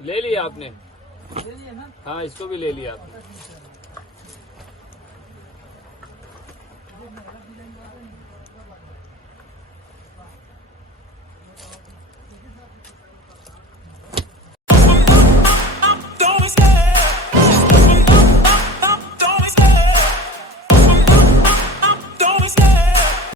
ले लिया आपने? ले लिया ना? हाँ, इसको भी ले लिया आपने।